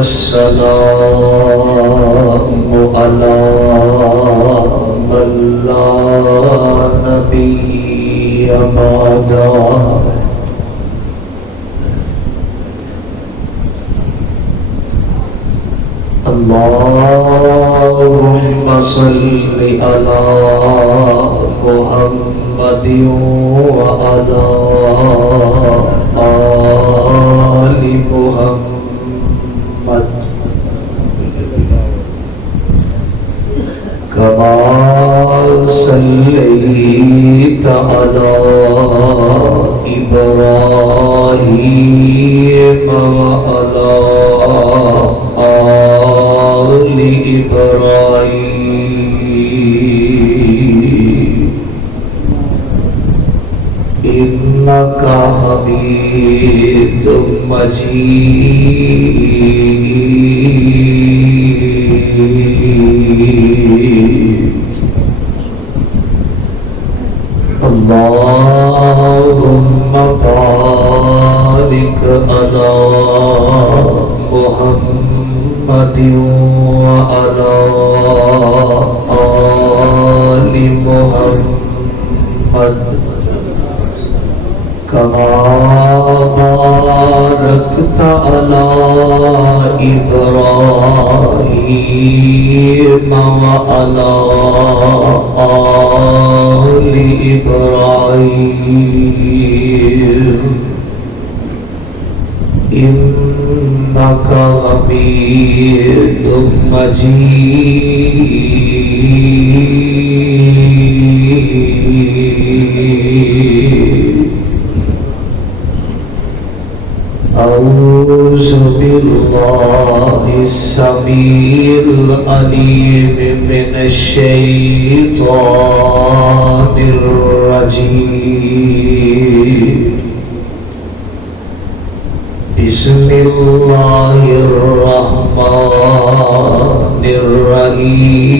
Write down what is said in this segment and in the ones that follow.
والسلام على من لا نبي بعده اللهم صل على محمد وعلى آل محمد كما صليت على إبراهيم وعلى آل إبراهيم إنك حميد مجيد اللهم بارك على محمد وعلى آل محمد كما باركت على إبراهيم وعلى آل إبراهيم إنك حميد مجيد أعوذ بالله السميع العليم من الشيطان الرجيم بسم الله الرحمن الرحيم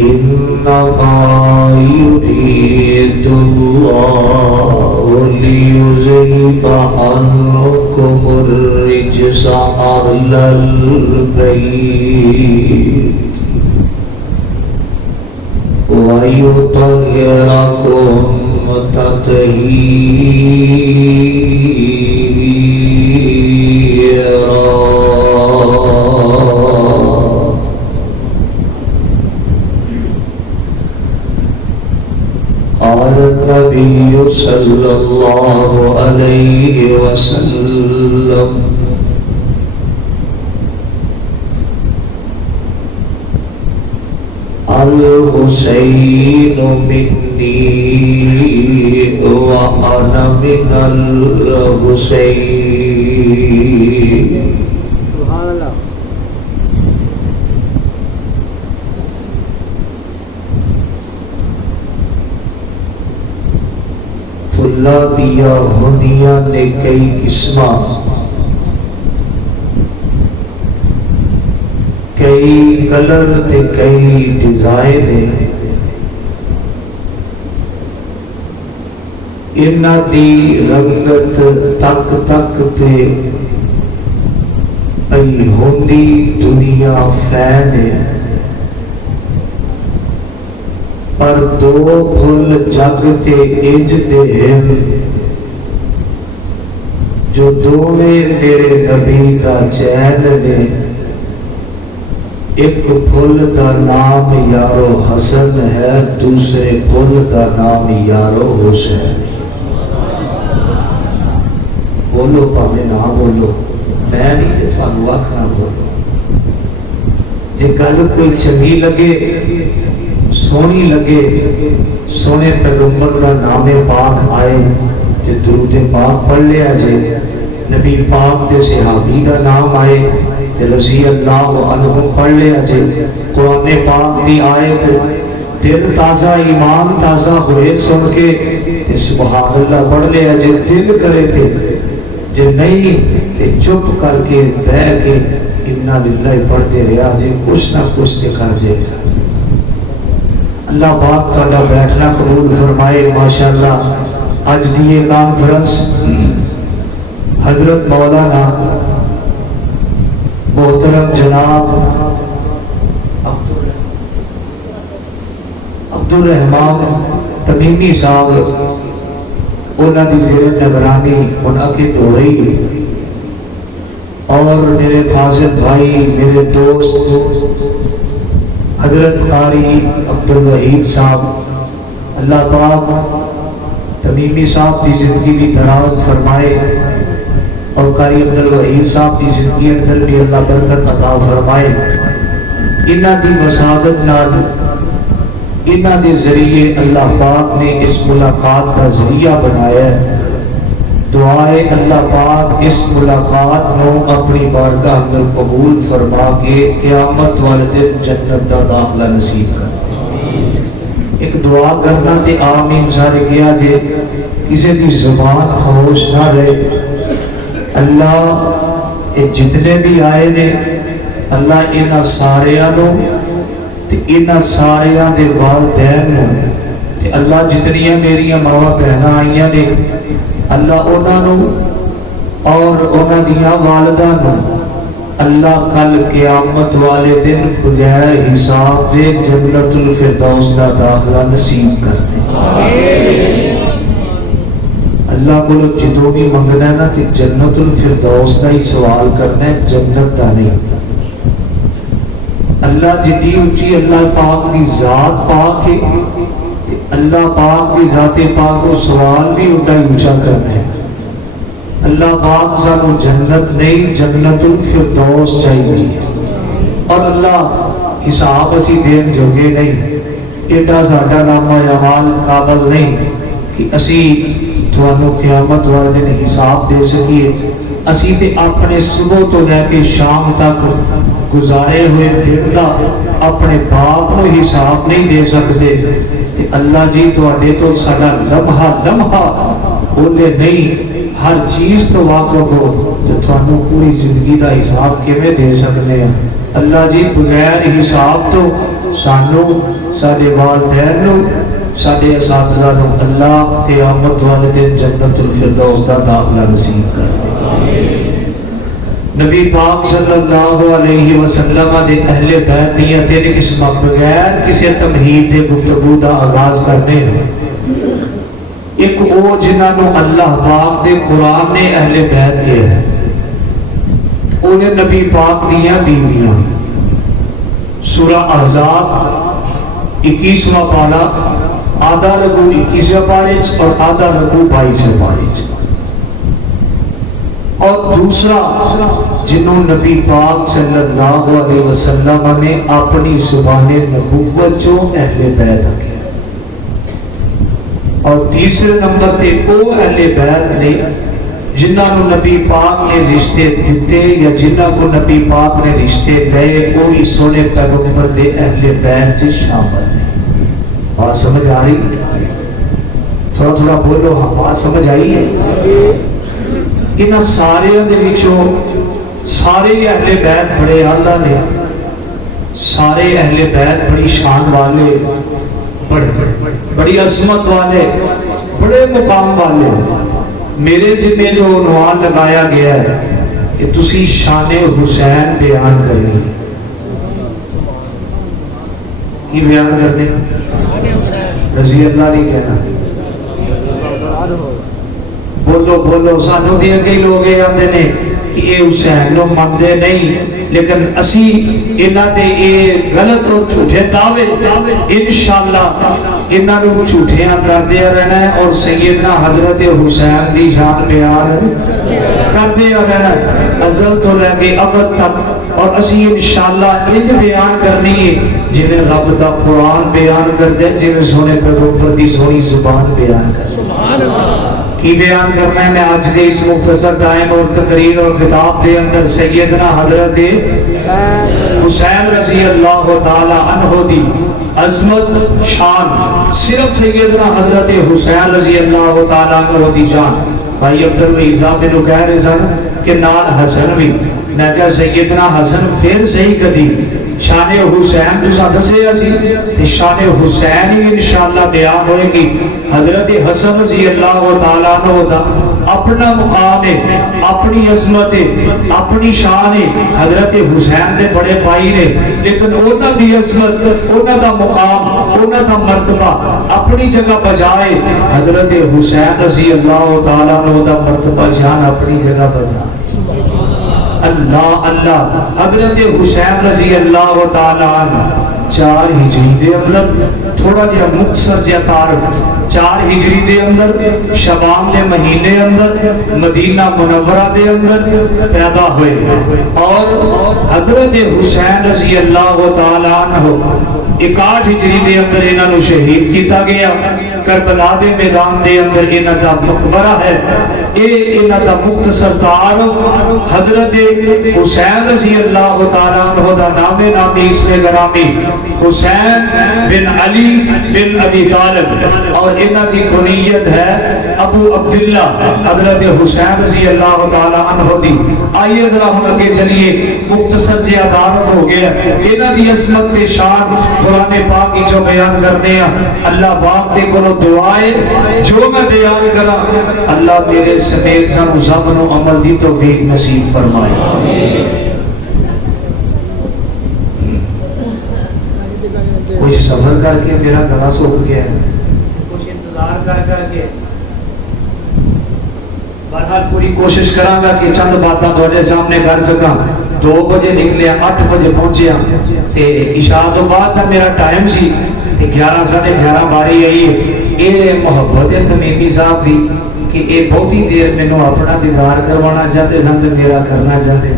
إنما يريد الله ليذهب عنكم الرجس أهل البيت ويطهركم تطهيرا. قال النبي صلى الله عليه وسلم الحسين مني وأنا من الحسين. سبحان اللہ. پھلا دیا ہوندیاں نے کئی قسماں، کئی کلر تے کئی ڈیزائن ہے. انہاں دی رنگت تک تک تے پئی ہوندی دنیا فین ہے. پر دو پھل جگ تے انج دے ہیں جو دوویں میرے نبی دا چین نے. ایک پھل دا نام یارو حسن ہے، دوسرے پھل دا نام یارو حسین. بولو پاویں نہ بولو، میں نہیں تے تھانوں آکھنا بولو. جے گل کوئی چنگی لگے، سونی لگے، سونے پیغمبر دا نام پاک آئے تے درود پاک پڑھ لیا جے. نبی پاک دے صحابی دا نام آئے تے رضی اللہ عنہ پڑھ لیا جے. قرآن پاک دی آیت دل تازہ ایمان تازہ ہوئے سن کے تے سبحان اللہ پڑھ لیا جے. دل کرے تے جے نہیں تے چپ کر کے بہ کے انا للہ پڑھتے رہا جے. کچھ نہ کچھ تے کر دے. اللہ پاک تہاڈا بیٹھنا قبول فرمائے. ماشاءاللہ اج دی یہ کانفرنس حضرت مولانا محترم جناب عبدالرحمان تمیمی صاحب انہاں دی زیر نگرانی منعقد ہو رہی ہے. اور میرے فاضل بھائی میرے دوست حضرت قاری عبدالوحید صاحب اللہ پاک تمیمی صاحب کی زندگی بھی دراز فرمائے اور قاری عبدالوحید صاحب کی زندگی اندر بھی اللہ برکت عطا فرمائے. انہاں دی وسادت نال انہاں دے ذریعے اللہ پاک نے اس ملاقات کا ذریعہ بنایا ہے. دعائے اللہ پاک اس ملاقات کو اپنی بارگاہ اندر قبول فرما کے قیامت والے دن جنت دا داخلہ نصیب کر دے. ایک دعا کرنا تے آمین سارے کیا جے کسی دی زبان خاموش نہ رہے. اللہ جتنے بھی آئے نے اللہ انہاں ساریاں نو تے انہاں ساریاں دے والدین نو تے اللہ جتنیاں میریاں ماواں بہناں آئیاں نے اللہ انہاں نو اور انہاں دیاں والداں نو اللہ کل قیامت والے دن بغیر حساب دے جنت الفردوس دا داخلہ نصیب کر دے. اللہ کو جدو بھی منگنا ہے نا تے جنت الفردوس دا ہی سوال کرنا ہے، جنت دا نہیں. اللہ جتنی اونچی اللہ پاک دی ذات پاک ہے تے اللہ پاک دی ذات پاک کو سوال بھی اونچا اونچا کرنا ہے. اللہ پاک سانو جنت نہیں جنت الفردوس چاہیے اور اللہ حساب اسی دین جوگے نہیں. ایڈا ساڈا نامہ اعمال قابل نہیں کہ اسی تھانوں قیامت والے دن حساب دے سکیے. اسی تے اپنے صبح تو لے کے شام تک گزارے ہوئے دن دا اپنے باپ کو حساب نہیں دے سکتے تے اللہ جی تواڈے تو ساڈا لمحہ لمحہ بولے نہیں ہر چیز تو واقف ہو تو تھانوں پوری زندگی دا حساب کیویں دے سکنے ہیں. اللہ جی بغیر حساب تو سانو ساڈے والدین نو ساڈے اساتذہ نو اللہ قیامت والے دن جنت الفردوس دا داخلہ نصیب کر دے. نبی پاک صلی اللہ علیہ وسلم دے اہل بیت دیاں تین قسماں بغیر کسی تمہید دے گفتگو دا آغاز کرنے ہیں. ایک او جنہاں نو اللہ پاک دے قرآن نے اہل بیت کیا ہے، انہیں نبی پاک دیاں بیویاں. سورہ احزاب 21واں پارہ آدھا رگو 21واں پارے اور آدھا رگو 22واں پارے. اور دوسرا جنہوں نبی پاک صلی اللہ علیہ وسلم نے اپنی زبان نبوت جو اہل بیت کیا. اور تیسرے نمبر تے او اہل بیت نے جنہاں کو نبی پاک نے رشتے دیتے یا جنہاں کو نبی پاک نے رشتے لے کوئی سونے پیغمبر دے اہل بیت شامل نہیں. بات سمجھ آ رہی؟ تھوڑا تھوڑا بولو ہاں بات سمجھ آئی ہے؟ انہاں سارے دے وچوں سارے اہل بیت بڑے اعلیٰ نے، سارے اہل بیت بڑی شان والے، بڑی عظمت والے، بڑے مقام والے. میرے ذمہ جو عنوان لگایا گیا ہے کہ تسی شان حسین بیان کرنی. کی بیان کرنی؟ رضی اللہ نہیں کہنا. بولو بولو سانو دے کئی لوگ یہ آتے نے کہ اے حسین نو مندے نہیں لیکن اسی انہاں تے اے غلط اور جھوٹے دعوے انشاءاللہ انہاں نو جھوٹیاں کردے رہنا ہے اور سیدنا حضرت حسین دی شان بیان کردے رہنا ہے ازل تو لے کے ابد تک. اور اسی انشاءاللہ انج بیان کرنی ہے جنہیں رب دا قرآن بیان کر دے جنہیں سونے پیغمبر دی سونی زبان بیان کر دے. سبحان اللہ. کی بیان کرنا ہے میں آج دے اس مختصر ٹائم اور تقریر اور خطاب دے اندر سیدنا حضرت حسین رضی اللہ تعالی عنہ دی عظمت شان صرف سیدنا حضرت حسین رضی اللہ تعالی عنہ دی جان. بھائی عبدالوحید صاحب نے کہہ رہے سن کہ نال حسن بھی میں کہا سیدنا حسن پھر صحیح کدی شان حسین تسا دسیا سی تے شان حسین ہی انشاءاللہ بیان ہوئے گی. حضرت حسن رضی اللہ تعالیٰ عنہ دا اپنا مقام ہے، اپنی عظمت ہے، اپنی شان ہے. حضرت حسین دے بڑے بھائی نے، لیکن انہاں دی عظمت، انہاں دا مقام، انہاں دا مرتبہ اپنی جگہ بجائے حضرت حسین رضی اللہ تعالیٰ عنہ دا مرتبہ جان اپنی جگہ بجائے. اللہ اللہ. حضرت حسین رضی اللہ تعالیٰ عنہ 4 ہجری دے اندر، تھوڑا جہا مختصر جہا تعارف، 4 ہجری دے اندر شعبان دے مہینے اندر مدینہ منورہ دے اندر پیدا ہوئے. اور حضرت حسین رضی اللہ تعالیٰ عنہ 61 ہجری دے اندر انہاں نو شہید کیتا گیا. کربلا دے میدان دے اندر انہاں دا مقبرہ ہے. انہاں دا مختصر تعارف حضرت حسین رضی اللہ تعالیٰ عنہ دا نام نامی اسم گرامی حسین بن علی بن ابی طالب، اور انہاں دی کنیت ہے ابو عبداللہ. حضرت حسین رضی اللہ تعالیٰ عنہ دی آئیے ذرا ہم اگے چلیے، مختصر جہا تعارف ہو گیا. انہاں دی عظمت تے شان قرآن پاک کی جو بیان کرنے ہیں، اللہ پاک دے کو دعائے جو میں بیان کرا اللہ میرے سمیت سن سب نو عمل دی توفیق نصیب فرمائے. کچھ سفر کر کے میرا گلا سوکھ گیا ہے، کچھ انتظار کر کے بہرحال پوری کوشش کراں گا کہ چند باتاں تھوڑے سامنے کر سکاں. 2 بجے نکلیا، 8 بجے پہنچیا تے عشاء تو بعد دا میرا ٹائم سی تے 11 ساڑھے 11 باری آئی. اے محبت تمیمی صاحب دی کہ اے بہتی دیر میں نو اپنا دیدار کروانا چاہتے سن تے میرا کرنا چاہتے.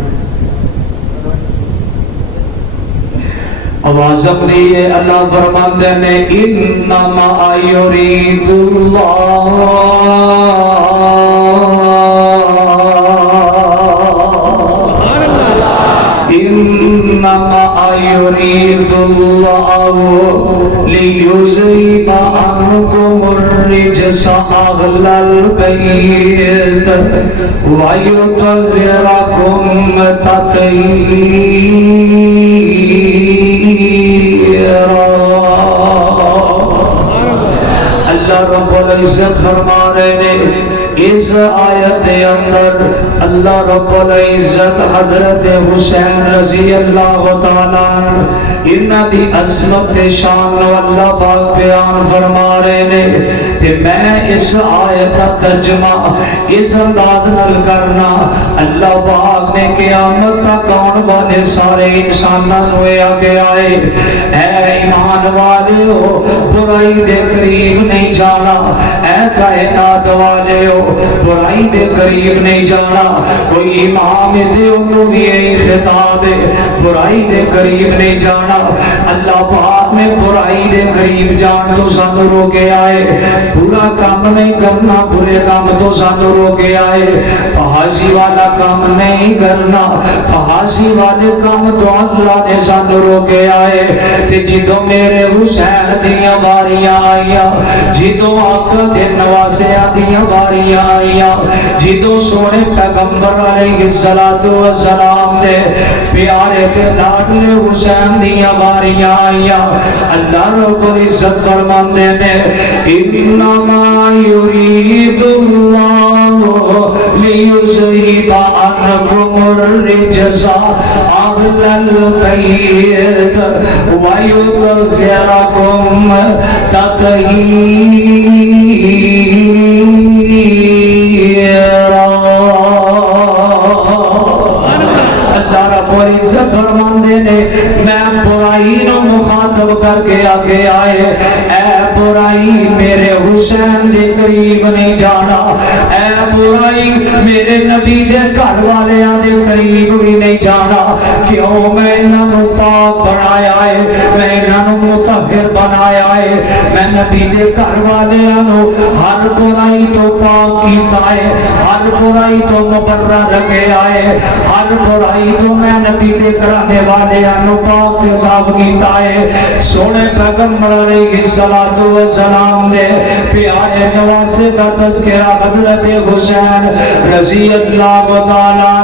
آوازم دیئے اللہ فرماندے نے انما یرید اللہ انما یرید اللہ لیذہب عنکم الرجس اہل البیت ویطہرکم تطہیرا. اللہ رب العزت فرما رہے ہیں اس آیت اندر، اللہ رب العزت حضرت حسین رضی اللہ تعالیٰ عنہ انہاں دی عظمت شان و اللہ پاک بیان فرما رہے ہیں. تے میں اس آیت کا ترجمہ اس انداز نال کرنا، اللہ پاک نے قیامت تک آن والے سارے انساناں نوں آگے آئے اے ایمان والے ہو برائی دے قریب نہیں جانا، اے کائنات والے ہو برائی دے قریب نہیں جانا. کوئی امام تے انہوں بھی یہی خطاب ہے برائی دے قریب نہیں جانا. اللہ پاک میں برائی دے قریب جان تو سانو روکے آئے، برا کام نہیں کرنا، برے کام تو سانو روکے آئے، فحاشی والا کام نہیں کرنا، فحاشی والے کام تو اللہ نے سانو روکے آئے. تے جدو میرے حسین دیاں باریاں آئیاں، جدو آقا دے نوازیاں دیاں باریاں آئیاں، جدو سونے پیغمبر علیہ السلام دے پیارے تے لاڈلے حسین دیاں باریاں آئیاں، اللہ رب العزت فرماندے نے انما یرید اللہ لیذہب عنکم الرجس اہل البیت ویطہرکم تطہیرا. اللہ رب العزت فرماندے نے میں برائی نو مخاطب کر کے آگے آئے، اے برائی میرے حسین دے قریب نہیں جانا، اے برائی میرے نبی دے گھر والیاں دے قریب بھی نہیں جانا. کیوں؟ میں انہاں نو پاک بنایا ہے، میں انہاں نو مطہر بنایا ہے، میں نبی دے گھر والوں نو ہر برائی تو پاک کیتا ہے، ہر برائی تو مبرہ رکھے آئے، ہر برائی تو میں نبی دے گھرانے والوں نو پاک تے صاف کیتا ہے۔ سونے پیغمبر علیہ السلام دے پیارے نواسے کا تذکرہ حضرت حسین رضی اللہ تعالیٰ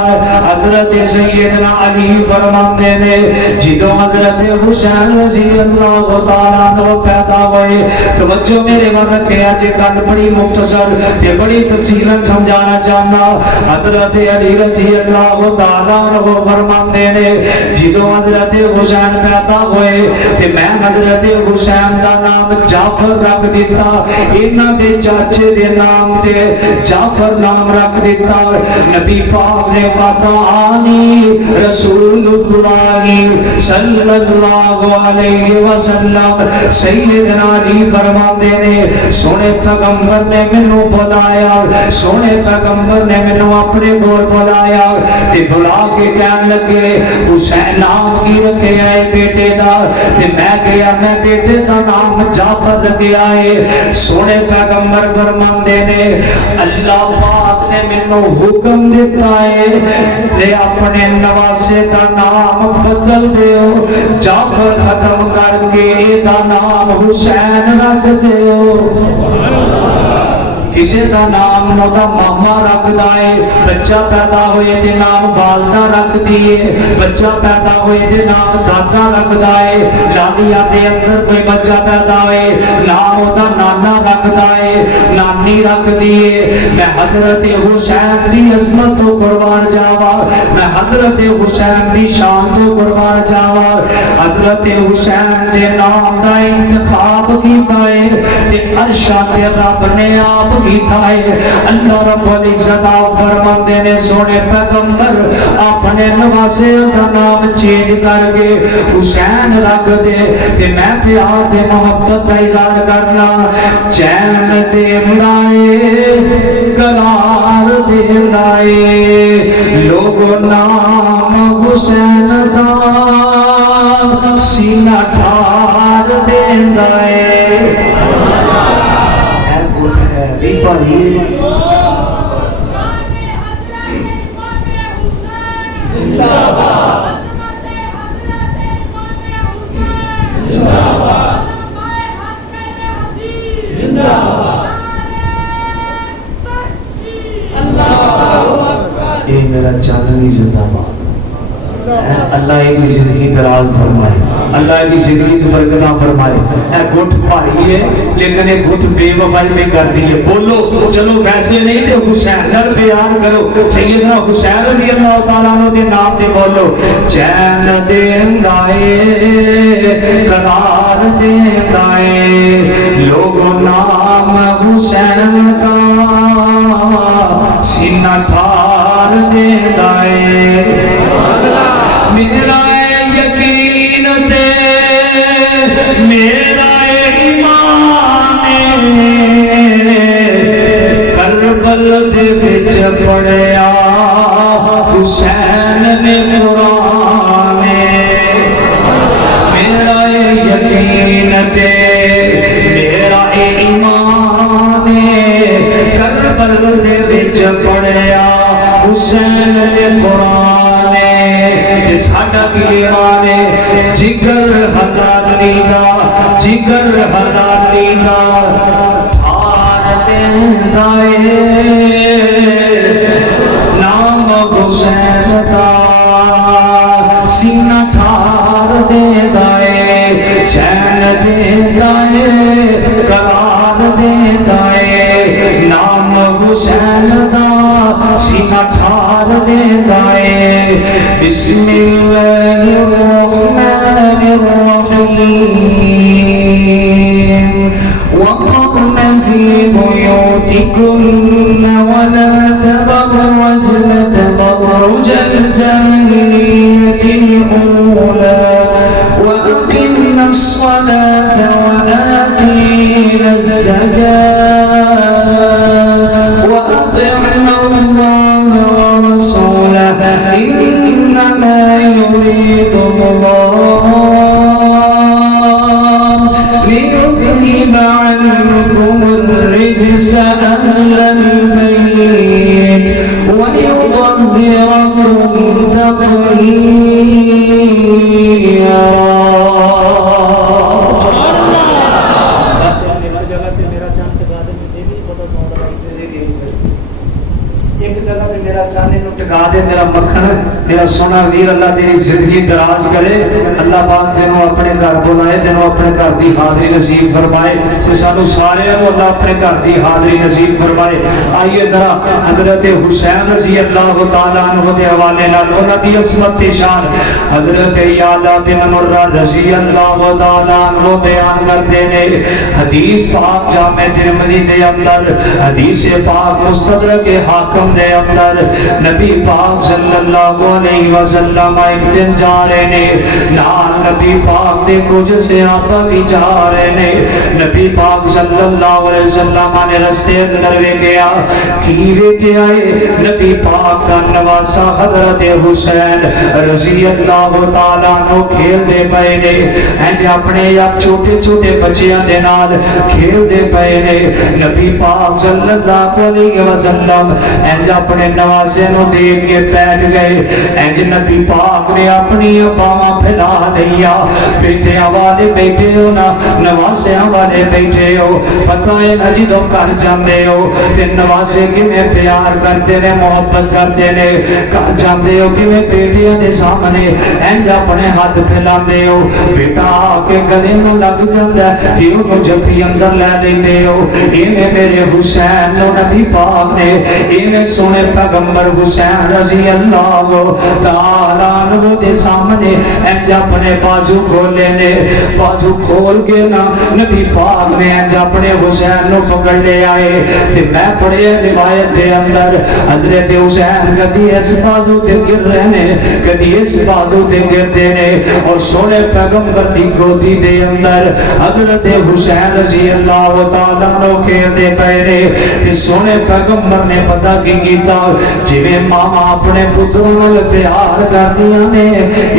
حضرت سیدنا علی فرماتے نے جدوں حضرت حسین رضی اللہ تعالیٰ نو پیدا ہوئے، توجہ میرے من رکھے آج گل بڑی مختصر تے بڑی تفصیل سمجھانا چاہنا۔ حضرت علی رضی اللہ تعالیٰ نو فرماتے نے جدوں حضرت حسین پیدا ہوئے تے میں حضرت حسین دا نام جعفر رکھ دیتا، انہاں دے چاچے دے نام تے جعفر نام رکھ دیتا۔ نبی پاک نے فتحانی رسول اللہ صلی اللہ علیہ وسلم سیدنا علی فرماتے نے سونے پیغمبر نے مینوں بلایا، سونے پیغمبر نے مینوں اپنے کول بلایا تے بلا کے کہن لگے حسین نام کی رکھے آئے بیٹے دا، تے میں گیا میں بیٹے دا نام جعفر رکھیا ہے۔ سونے پیغمبر فرماندے نے اللہ پاک نے مینوں حکم دیتا ہے تے اپنے نواسے دا نام بدل دیو، جعفر ختم کر کے دا نام حسین رکھ دیو۔ کسی دا نام نو دا ماما رکھ دائے، بچہ پیدا ہوئے دے نام والدہ رکھ دیئے، بچہ پیدا ہوئے دے نام دادا رکھ دائے، لانیہ دے اندر کوئی بچہ پیدا ہوئے نام دا نانا رکھ دائے، نانی رکھ دیئے۔ میں حضرت حسین دی عظمت تو قربان جاوا، میں حضرت حسین دی شان تو قربان جاوا۔ حضرت حسین دے نام دا انتخاب کی پائے تے عرشہ تے رب نے آپ کیتا ہے۔ اللہ رب العزت فرماندے نے سونے پیغمبر اپنے نواسے دا نام چینج کر کے حسین رکھ دے تے میں پیار تے محبت دا اظہار کرنا، چین دیندا اے قرار دیندا اے، لوگوں نام حسین دا سینہ ٹھار دیندا اے۔ اے میرا چاندنی زندہ باد، اللہ ایک زندگی دراز فرمائے، اللہ کی زندگی تو برکتاں فرمائے۔ اے گھٹ بھاری ہے لیکن ایک گھٹ بے وفائی میں کر دی ہے۔ بولو چلو ویسے نہیں تے حسین در بیان کرو، سیدنا حسین رضی اللہ تعالیٰ عنہ دے نام تے بولو، چین دیندا اے قرار دیندا اے، لوگوں نام حسین دا سینہ ٹھار دیندا اے۔ میرا یقین تے میرا ایمان کربل دے وچ پڑھیا حسین نے قرآن، میرا یقین تے میرا ایمان کربل دے وچ پڑھیا حسین نے قرآن۔ ساڈا کی ایمان ہے جگر حدادری دا، جگر حدادری دا ٹھار دیندا اے، نام حسین دا سینہ ٹھار دیندا اے، چین دیندا اے قرار دیندا اے، نام حسین دا سینہ ٹھار دیندا اے۔ بسم اللہ الرحمن الرحیم، وقرن فی بیوتکن ولا تبرجن تبرج الجاہلیۃ الأولی وأقمن الصلاة وآتین الزکاة وأطعن اللہ ورسولہ إنما يريد الله ليذهب عنكم عنكم الرجس أهل البيت ويطهركم تطهيرا. ایک جگہ پہ میرا چانے نو ٹکا دے میرا مکھن میرا سونا ویر اللہ تیری زندگی دراز کرے. اللہ پاک تینوں اپنے گھر بلائے تینوں اپنے گھر دی حاضری نصیب فرمائے تے سانو سارے نو اللہ اپنے گھر دی حاضری نصیب فرمائے. آئیے ذرا حضرت حسین رضی اللہ تعالیٰ عنہ دے حوالے نال انہاں دی عظمت تے شان حضرت یعلا بن مرہ رضی اللہ تعالیٰ عنہ بیان کرتے نے. حدیث پاک جامع ترمذی دے اندر حدیث پاک مستدرک حاکم دے اندر نبی پاک صلی اللہ علیہ وسلم ایک دن جا رہے نے نال نبی پاک دے کچھ صحابہ بھی جا رہے نے. نبی پاک صلی اللہ علیہ وسلم نے رستے اندر وے گیا کی وے کے آئے نبی پاک کا نواسا حضرت حسین رضی اللہ تعالیٰ عنہ کھیل دے پئے نے. اینج اپنے یا چھوٹے چھوٹے بچیاں دے نال کھیل دے پئے نے. نبی پاک صلی اللہ علیہ وسلم اینج اپنے نواسے نو دیکھ کے بیٹھ گئے. اینج نبی پاک نے اپنی باواں پھیلا لیا. بیٹے والے بیٹھے ہو نا نواسے والے بیٹھے ہو پتہ ہے نا جدوں گھر جاندے ہو تے نواسے کیویں پیار کرتے نے محبت کرتے نے. گھر جاندے ہو کیویں بیٹیاں دے سامنے اینج اپنے ہاتھ پھیلاندے ہو. بیٹا آ کے گلے نوں لگ جاندا ہے تے اونوں جپی اندر لے لیندے ہو. ایویں میرے حسین نو نبی پاک نے ایویں سونے پیغمبر حسین رضی اللہ تعالیٰ عنہ دے سامنے انج اپنے بازو کھولے نے. بازو کھول کے نا نبی پاک نے انج اپنے حسین نو پکڑ لے آئے تے میں پڑھے روایت دے اندر حضرت حسین کدی اس بازو تے گر رہے نے کدی اس بازو تے گردے نے اور سونے پیغمبر دی گودی دے اندر حضرت حسین رضی اللہ تعالیٰ عنہ کھیلدے پئے نے. تے سونے پیغمبر نے پتہ کی کیتا جویں ماما اپنے پتروں نال پیار کردیاں نے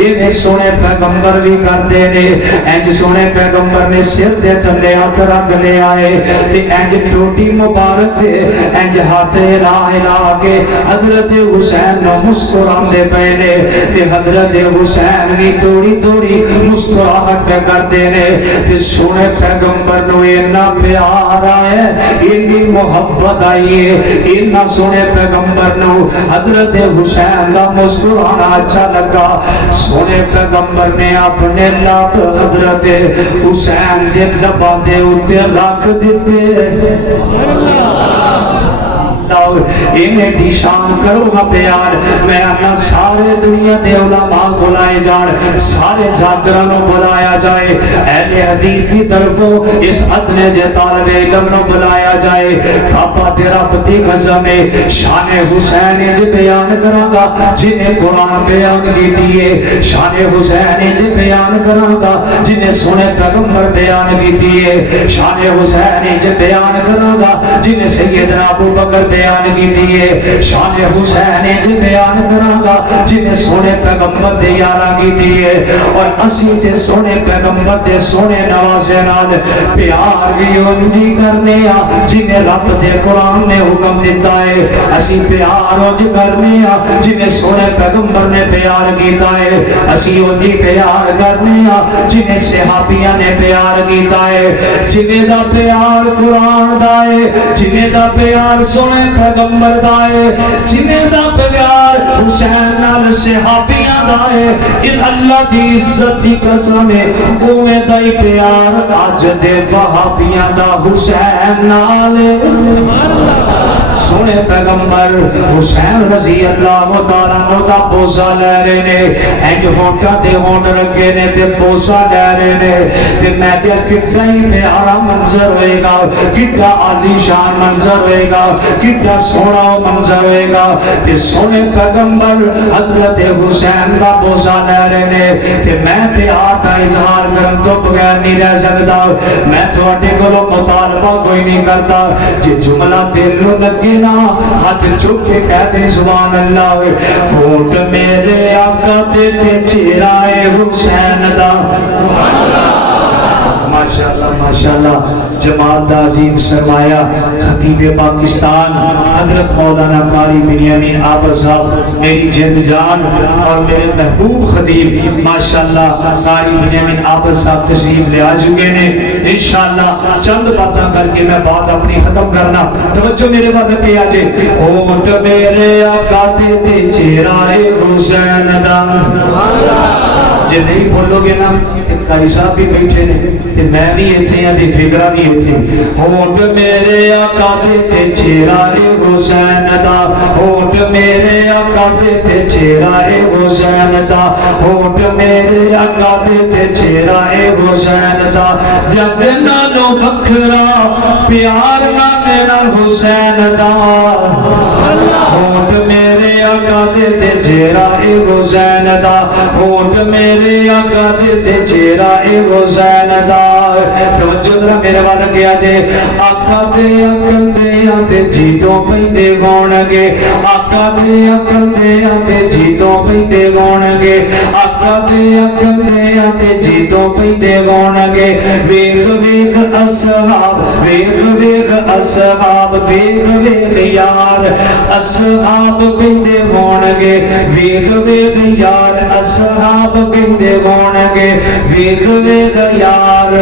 ایویں سونے پیغمبر بھی کردے نے. انج سونے پیغمبر نے سر دے تھلے ہاتھ رکھ لے آئے تے انج ٹوٹی مبارک دے انج ہاتھ ہلا ہلا کے حضرت حسین نو مسکراندے پئے نے. تے حضرت حسین بھی تھوڑی تھوڑی مسکراہٹ کردے نے. تے سونے پیغمبر نو اتنا پیار آیا اتنی محبت آئی ہے اتنا سونے پیغمبر نو حضرت حسین کا مسکرانا اچھا لگا. سونے پیغمبر نے اپنے لب حضرت حسین دے لباں دے اوتے رکھ دتے. انہیں دی شان کرو گا پیار. میں آنا سارے دنیا دے علماء بلائے جان سارے ذاکرانوں بلایا جائے اہل حدیث کی طرفوں اس ادنے جے طالب علم نو بلایا جائے. کعبہ دے رب دی قسم شان حسین جے بیان کراں گا جنہیں قرآن بیان کیتی ہے. شان حسین جے بیان کراں گا جنہیں سونے پیغمبر بیان کیتی ہے. شان حسین جے بیان کراں گا جنہیں سیدنا ابو بکر بیان کیتی ہے. شان حسین جے بیان کراں گا جنہیں سونے پیغمبر دے یاراں کیتی ہے. اور اسی تے سونے پیغمبر دے سونے نواسے نال پیار بھی انجی کرنے آ جنہیں رب دے قرآن نے حکم دیتا ہے. اسی پیار انج کرنے آ جنہیں سونے پیغمبر نے پیار کیتا ہے. اسی انجی پیار کرنے آ جنہیں صحابیاں نے پیار کیتا ہے. جنہیں دا پیار قرآن دا ہے جنہیں دا پیار سونے پیغمبر دا ہے جنہیں دا پیار حسین نال صحابیاں دا ہے. ان اللہ دی عزت دی قسم ہے اوے دا ہی پیار اج دے وہابیاں دا حسین نال. سونے پیغمبر حسین رضی اللہ تعالیٰ عنہ دا بوسا لے رہے نے انج ہونٹاں تے ہونٹ رکھے نے تے بوسا لے رہے نے. تے میں تے کتنا ہی پیارا منظر ہوئے گا کتنا عالی شان منظر ہوئے گا کتنا سونا منظر ہوئے گا. تے سونے پیغمبر حضرت حسین دا بوسا لے رہے نے. تے میں پیار دا اظہار کرن تو بغیر نہیں رہ سکتا. میں تواڈے کولوں مطالبہ کوئی نہیں کرتا. جے جملہ دل نوں لگے نا ہاتھ چک کے کہہ دے سبحان اللہ. ہونٹ میرے آقا تے چہرہ حسین دا سبحان اللہ ماشاءاللہ ماشاءاللہ جماعت دا عظیم سرمایہ خطیب پاکستان حضرت مولانا قاری بنیامین عابد صاحب میری جد جان اور میرے محبوب خطیب ماشاءاللہ قاری بنیامین عابد صاحب تشریف لے آ چکے نے انشاءاللہ چند باتاں کر کے میں بات اپنی ختم کرنا توجہ میرے بات پہ آ جائے ہونٹ میرے آقا تے چہرہ حسین دا جے نہیں بولو گے نا تے قاری صاحب بھی بیٹھے نے تے میں بھی ایتھے ہیں تے فکرہ بھی ایتھے ہونٹ میرے آقا تے چہرہ حسین دا ہونٹ میرے آقا تے چہرہ حسین دا ہونٹ میرے آقا تے چہرہ حسین دا جب نالو بکھرا پیار نہ میرا حسین دا ہونٹ میرے آقا تے چہرہ حسین دا ہونٹ میرے آقا تے چہرہ حسین دا توجہ ذرا میرے وال کیا جے آقا دے کندیاں تے جیتوں پیندے گون گے آقا دے کندیاں تے جیتوں پیندے گون گے آقا دے کندیاں تے جیتوں پیندے گون گے ویکھ ویکھ اصحاب ویکھ ویکھ اصحاب ویکھ ویکھ یار اصحاب پیندے گون گے ویکھ ویکھ یار اصحاب پیندے گون گے ویکھ ویکھ یار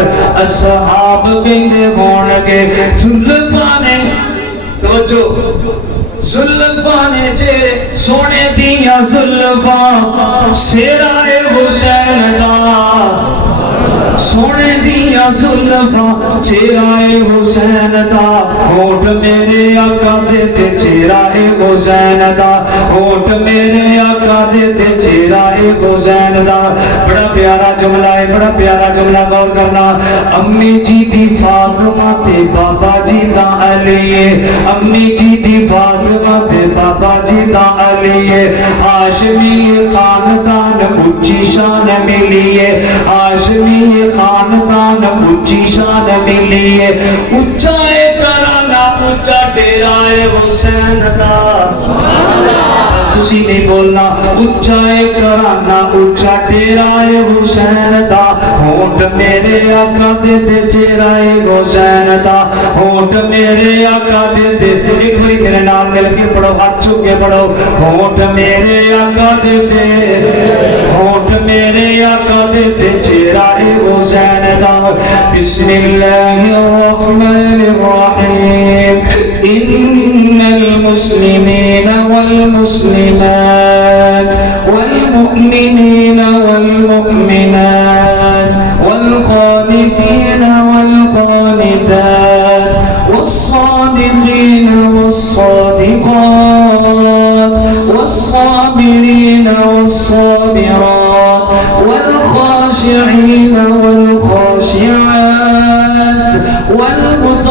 اصحاب پیندے گون گے زلفانے توجہ زلفانے چہرے سونے دیاں زلفاں سیرہ حسین دا سونے دیاں زلفاں چہرہ حسین دا ہونٹ میرے آقا تے چہرہ حسین دا ہونٹ میرے آقا تے چہرہ حسین دا بڑا پیارا جملہ ہے بڑا پیارا جملہ غور کرنا امی جی دی فاطمہ تے بابا جی دا علی امی جی دی فاطمہ تے بابا جی دا علی ہاشمی خاندان اونچی شان ملی ہے ہاشمی خاندان اونچی شان ملی ہے اونچا گھرانہ اونچا ڈیرہ حسین دا تسی نہیں بولنا اونچا گھرانہ اونچا ڈیرہ حسین دا ہونٹ میرے آقا تے چہرہ حسین دا ہونٹ میرے آقا تے ایک باری میرے نام مل کے پڑھو ہاتھ چھو کے پڑھو ہونٹ میرے آقا تے ہونٹ میرے آقا تے چہرہ حسین دا بسم اللہ الرحمن الرحیم ان المسلمین والمسلمات والمؤمنین والمؤمنات والقانتین والقانتات والصادقین والصادقات والصابرین والصابرات والخاشعين والخاشعات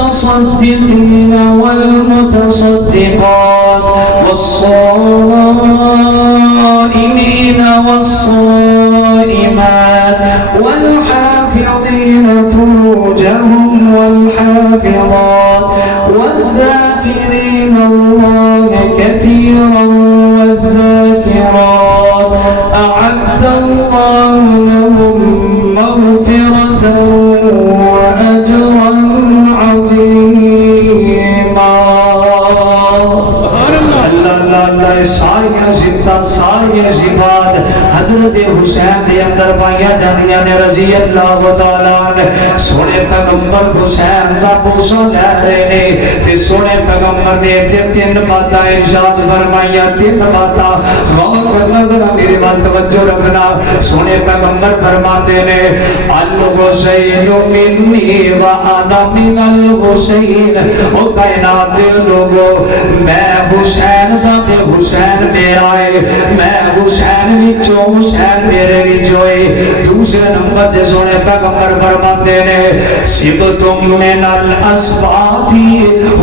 والمتصدقين والمتصدقات والصائمين والصائمات والحافظين فروجهم والحافظات والذاكرين الله كثيرا والذاكرات أعد الله لهم مغفرة وأجرا عظيما اللہ ساریاں صفتاں ساریاں صفات حضرت حسین دے اندر پائیاں جاندیاں نے رضی اللہ تعالیٰ عنہ سونے پیغمبر حسین دا بوسہ لے رہے نے تے سونے پیغمبر نے تین باتاں ارشاد فرمائیاں تین باتاں غور کرنا ذرا میری بات توجہ رکھنا سونے پیغمبر فرماتے نے الحسین منی وانا من الحسین او کائنات دے لوگو میں حسین دا تے حسین میرا ہے میں حسین وچوں حسین میرے وچوں ہے دوسرے نمبر تے سونے پیغمبر فرماتے نے سبتم من الاسباط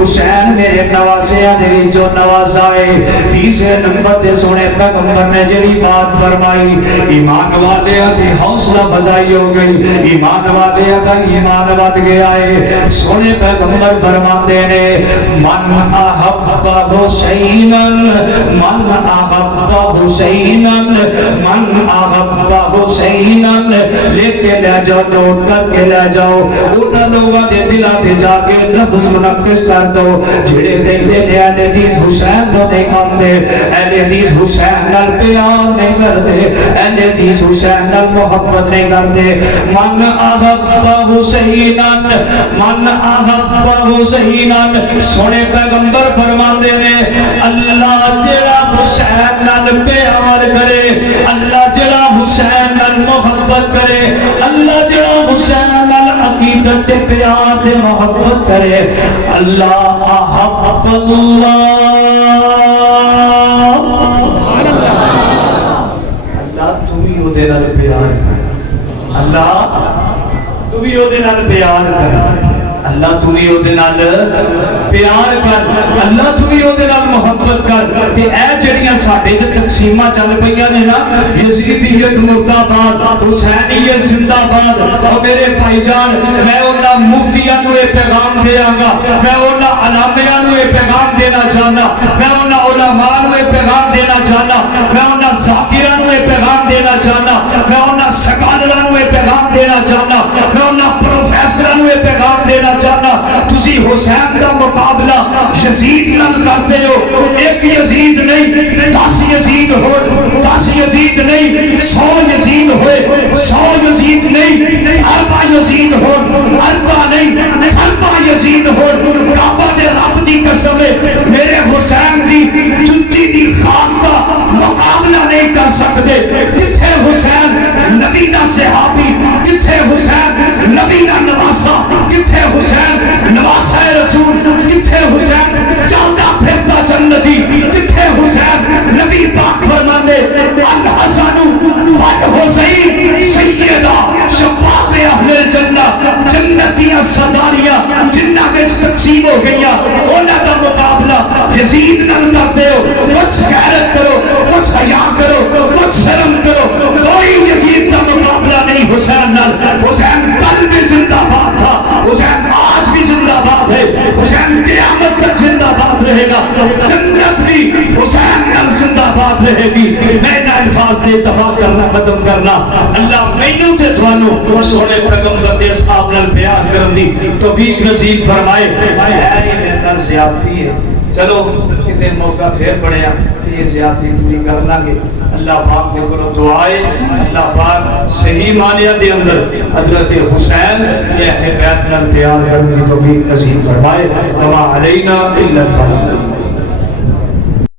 حسین میرے نواسیاں دے وچوں نواسا ہے تیسرے نمبر تے سونے پیغمبر نے جڑی بات فرمائی ایمان والے دی حوصلہ افزائی ہو گئی ایمان والے دا ایمان بڑھ گیا ہے سونے پیغمبر فرماتے نے من احب حسینا من احب حسینا من احب حسینا، لکھ کے لے جاؤ، نوٹ کر کے لے جاؤ، انہاں لوگاں دے دلاں تے جا کے لفظ منعکس کر دو جڑے کہندے نے اہل حدیث حسین نو نہیں کہندے، اہل حدیث حسین نال پیار نہیں کردے، اہل حدیث حسین نال محبت نہیں کردے۔ من احب حسینا، من احب حسینا، سونے پیغمبر فرماندے نے اللہ جڑا حسین نال پیار کرے، اللہ جڑا حسین نال محبت کرے، اللہ جڑا حسین نال عقیدت تے پیار تے محبت کرے، اللہ احب اللہ، اللہ تو بھی او دے نال پیار کر، اللہ تو بھی او دے نال پیار کر، اللہ تو بھی او دے نال پیار کر، اللہ تو بھی او دے نال محبت کر۔ تے اے جڑیاں ساڈے تے تقسیماں چل پئیاں نے نا، یزیدیت مرد آباد، حسینیت زندہ باد، او میرے بھائی جان میں انہاں مفتیاں نو اے پیغام دیاں گا، میں انہاں علامیاں نو اے پیغام دینا چاہنا، میں انہاں علماء نو اے پیغام دینا چاہنا، میں انہاں ذاکراں نو اے پیغام دینا چاہنا، میں انہاں سکالراں نو اے پیغام دینا چاہنا، میں انہاں پروفیسراں نو اے پیغام دینا چاہنا، تسی حسین دا مقابلہ یزید نال کرتے ہو، ایک یزید نہیں 10 یزید ہو، 10 یزید نہیں 100 یزید ہوئے، 100 یزید نہیں 4 یزید ہو، 4 نہیں 4 یزید ہو، کعبہ دے رب دی قسم ہے میرے حسین دی جتی دی خاک کا مقابلہ نہیں کر سکتے۔ کتھے حسین نبی دا صحابی، کتھے حسین نبی دا نواسا، کتھے حسین نواسا رسول، کتھے حسین چلتا پھرتا جنتی، کتھے حسین نبی پاک فرماندے الحسن والحسین سیدہ شباب اہل الجنہ، جنتیاں سرداریاں جنہ میں تقسیم ہو گئیاں، انہاں دا مقابلہ یزید نال کرتے ہو، کچھ غیرت کرو، کچھ حیا کرو، کچھ شرم کرو، کوئی یزید دا مقابلہ نہیں حسین نال۔ حسین کل بھی زندہ باد تھا، حسین آج بھی زندہ باد ہے، حسین قیامت تک زندہ باد رہے گا، جنت بھی حسین نال زندہ باد رہے گی۔ میں نہ الفاظ تے اتفاق کرنا ختم کرنا، اللہ مینوں تے تھانوں سونے پیغمبر دے اصحاب نال بیان کرن دی توفیق نصیب فرمائے۔ ہے میرے نال زیادتی ہے، چلو کتے موقع پھر بڑھیا تے یہ زیادتی پوری کر لیں گے۔ اللہ پاک دے کو دعائے، اللہ پاک صحیح معنی دے اندر حضرت حسین یہ اہل بیت نال پیار کرن دی توفیق نصیب فرمائے۔ وما علینا الا البلاغ۔